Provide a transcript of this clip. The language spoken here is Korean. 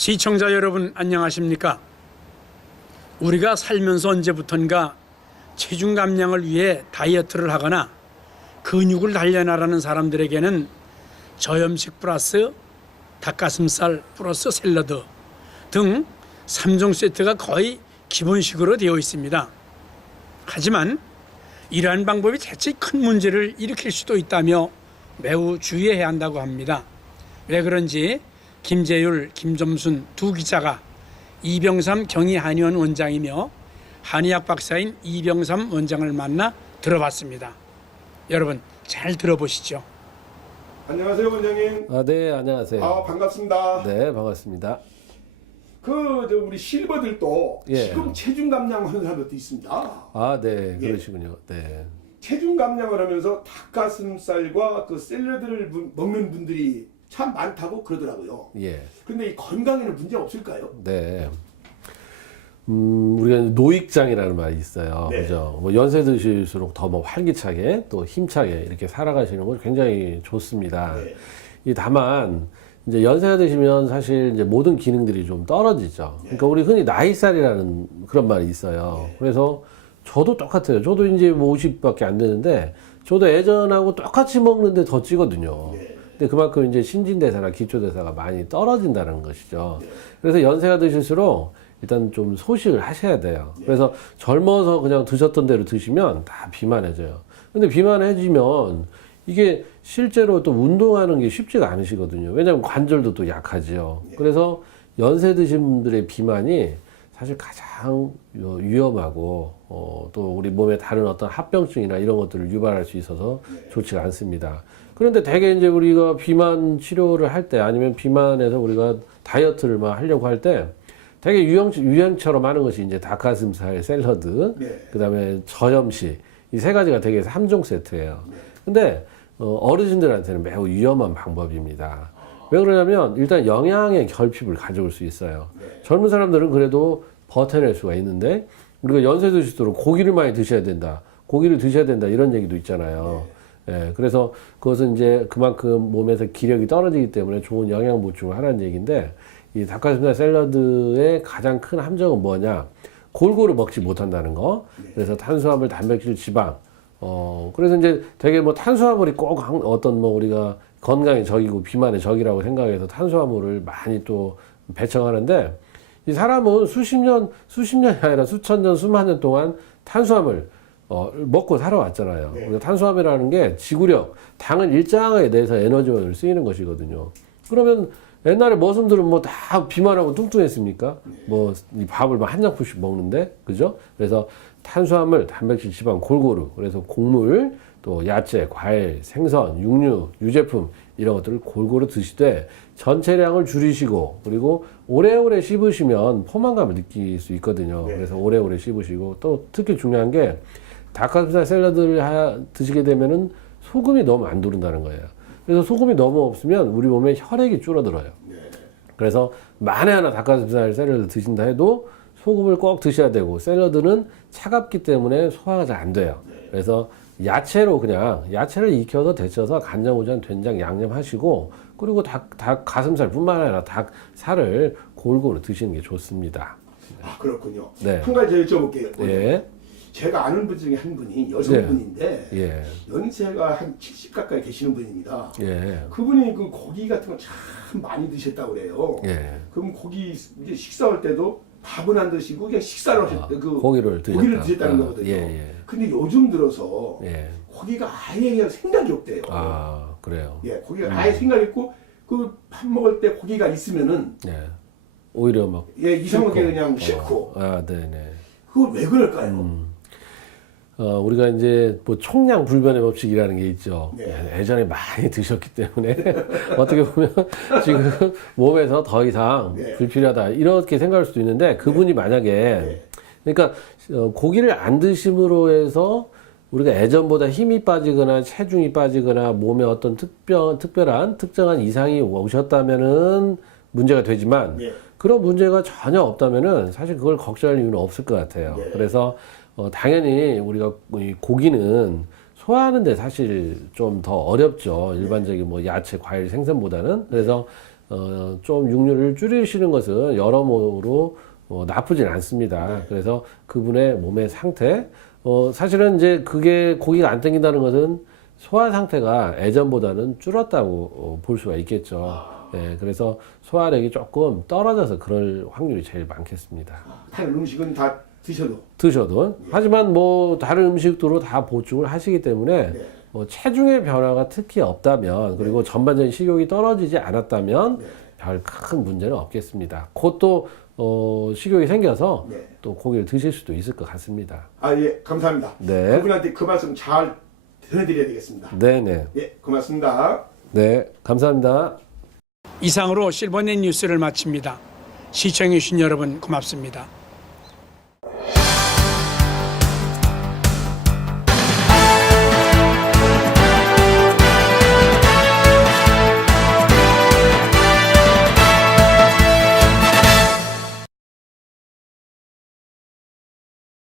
시청자 여러분 안녕하십니까? 우리가 살면서 언제부턴가 체중 감량을 위해 다이어트를 하거나 근육을 단련하라는 사람들에게는 저염식 플러스 닭가슴살 플러스 샐러드 등 3종 세트가 거의 기본식으로 되어 있습니다. 하지만 이러한 방법이 자칫 큰 문제를 일으킬 수도 있다며 매우 주의해야 한다고 합니다. 왜 그런지 김재율, 김점순 두 기자가 이병삼 경희한의원 원장이며 한의학 박사인 이병삼 원장을 만나 들어봤습니다. 여러분 잘 들어보시죠. 안녕하세요, 원장님. 네, 안녕하세요. 반갑습니다. 네, 반갑습니다. 우리 실버들도 예. 지금 체중 감량하는 사람들도 있습니다. 네, 예. 그러시군요. 네. 체중 감량을 하면서 닭가슴살과 그 샐러드를 먹는 분들이 참 많다고 그러더라고요. 예. 근데 이 건강에는 문제 없을까요? 네. 우리가 노익장이라는 말이 있어요. 네. 그죠? 뭐 연세 드실수록 더 뭐 활기차게 또 힘차게 이렇게 살아가시는 건 굉장히 좋습니다. 네. 이 다만 이제 연세가 드시면 사실 이제 모든 기능들이 좀 떨어지죠. 그러니까 우리 흔히 나이살이라는 그런 말이 있어요. 네. 그래서 저도 똑같아요. 저도 이제 뭐 50밖에 안 되는데 저도 예전하고 똑같이 먹는데 더 찌거든요. 네. 근데 그만큼 이제 신진대사나 기초대사가 많이 떨어진다는 것이죠. 네. 그래서 연세가 드실수록 일단 좀 소식을 하셔야 돼요. 그래서 젊어서 그냥 드셨던 대로 드시면 다 비만해져요. 근데 비만해지면 이게 실제로 또 운동하는 게 쉽지가 않으시거든요. 왜냐하면 관절도 또 약하지요. 그래서 연세 드신 분들의 비만이 사실 가장 위험하고 또 우리 몸에 다른 어떤 합병증이나 이런 것들을 유발할 수 있어서 좋지가 않습니다. 그런데 대개 이제 우리가 비만 치료를 할 때 아니면 비만에서 우리가 다이어트를 막 하려고 할 때 되게 유행처럼 하는 것이 이제 닭가슴살 샐러드, 네. 그다음에 저염식 이 세 가지가 되게 3종 세트예요. 근데 어르신들한테는 매우 위험한 방법입니다. 왜 그러냐면 일단 영양의 결핍을 가져올 수 있어요. 젊은 사람들은 그래도 버텨낼 수가 있는데 우리가 연세 드실수록 고기를 많이 드셔야 된다. 고기를 드셔야 된다 이런 얘기도 있잖아요. 예, 그래서 그것은 이제 그만큼 몸에서 기력이 떨어지기 때문에 좋은 영양 보충을 하라는 얘기인데 이 닭가슴살 샐러드의 가장 큰 함정은 뭐냐? 골고루 먹지 못한다는 거. 그래서 탄수화물, 단백질, 지방. 그래서 이제 되게 뭐 탄수화물이 꼭 어떤 뭐 우리가 건강의 적이고 비만의 적이라고 생각해서 탄수화물을 많이 또 배청하는데 이 사람은 수십 년이 아니라 수천 년, 수만 년 동안 탄수화물 먹고 살아왔잖아요. 네. 그래서 탄수화물이라는 게 지구력, 당을 일정하게 내서 에너지원을 쓰이는 것이거든요. 그러면 옛날에 머슴들은 뭐 다 비만하고 뚱뚱했습니까? 뭐 이 밥을 막 한 장씩 먹는데, 그죠? 그래서 탄수화물, 단백질, 지방 골고루, 그래서 곡물, 또 야채, 과일, 생선, 육류, 유제품 이런 것들을 골고루 드시되 전체량을 줄이시고 그리고 오래오래 씹으시면 포만감을 느낄 수 있거든요. 네. 그래서 오래오래 씹으시고 또 특히 중요한 게 닭가슴살 샐러드를 드시게 되면은 소금이 너무 안 두른다는 거예요. 그래서 소금이 너무 없으면 우리 몸에 혈액이 줄어들어요. 그래서 만에 하나 닭가슴살 샐러드 드신다 해도 소금을 꼭 드셔야 되고 샐러드는 차갑기 때문에 소화가 잘 안 돼요. 그래서 야채로 그냥 야채를 익혀서 데쳐서 간장오전, 된장, 양념 하시고 그리고 닭 가슴살뿐만 아니라 닭 살을 골고루 드시는 게 좋습니다. 그렇군요. 네. 한 가지 더 여쭤볼게요. 예. 제가 아는 분 중에 한 분이 여성분인데 예. 연세가 한 70 가까이 계시는 분입니다. 예. 그분이 그 고기 같은 거 참 많이 드셨다고 그래요. 예. 그럼 고기 이제 식사할 때도 밥은 안 드시고 그냥 식사를 하셨대. 고기를 드셨다는 거거든요. 예. 근데 요즘 들어서 예. 고기가 아예 그냥 생각이 없대요. 그래요. 예, 고기가 아예 생각이 있고 그 밥 먹을 때 고기가 있으면은 예. 오히려 막 이상하게 싫고. 그냥 싫고. 네네. 그걸 왜 그럴까요? 우리가 이제 뭐 총량 불변의 법칙이라는 게 있죠. 네. 예전에 많이 드셨기 때문에 어떻게 보면 지금 몸에서 더 이상 네. 불필요하다 이렇게 생각할 수도 있는데 그분이 만약에 그러니까 고기를 안 드심으로 해서 우리가 예전보다 힘이 빠지거나 체중이 빠지거나 몸에 어떤 특별한 특정한 이상이 오셨다면은 문제가 되지만 그런 문제가 전혀 없다면은 사실 그걸 걱정할 이유는 없을 것 같아요. 그래서 당연히 우리가 이 고기는 소화하는데 사실 좀 더 어렵죠. 일반적인 뭐 야채, 과일, 생선보다는. 그래서 좀 육류를 줄이시는 것은 여러모로 나쁘진 않습니다. 그래서 그분의 몸의 상태, 사실은 이제 그게 고기가 안 땡긴다는 것은 소화 상태가 예전보다는 줄었다고 볼 수가 있겠죠. 예, 그래서 소화력이 조금 떨어져서 그럴 확률이 제일 많겠습니다. 다른 음식은 다 드셔도. 하지만 뭐 다른 음식으로 다 보충을 하시기 때문에 체중의 변화가 특히 없다면, 그리고 전반적인 식욕이 떨어지지 않았다면 별 큰 문제는 없겠습니다. 곧 또 식욕이 생겨서 또 고기를 드실 수도 있을 것 같습니다. 아, 예, 감사합니다. 네. 그분한테 그 말씀 잘 전해드려야 되겠습니다. 네네. 예, 고맙습니다. 네, 감사합니다. 이상으로 실버넷 뉴스를 마칩니다. 시청해주신 여러분 고맙습니다.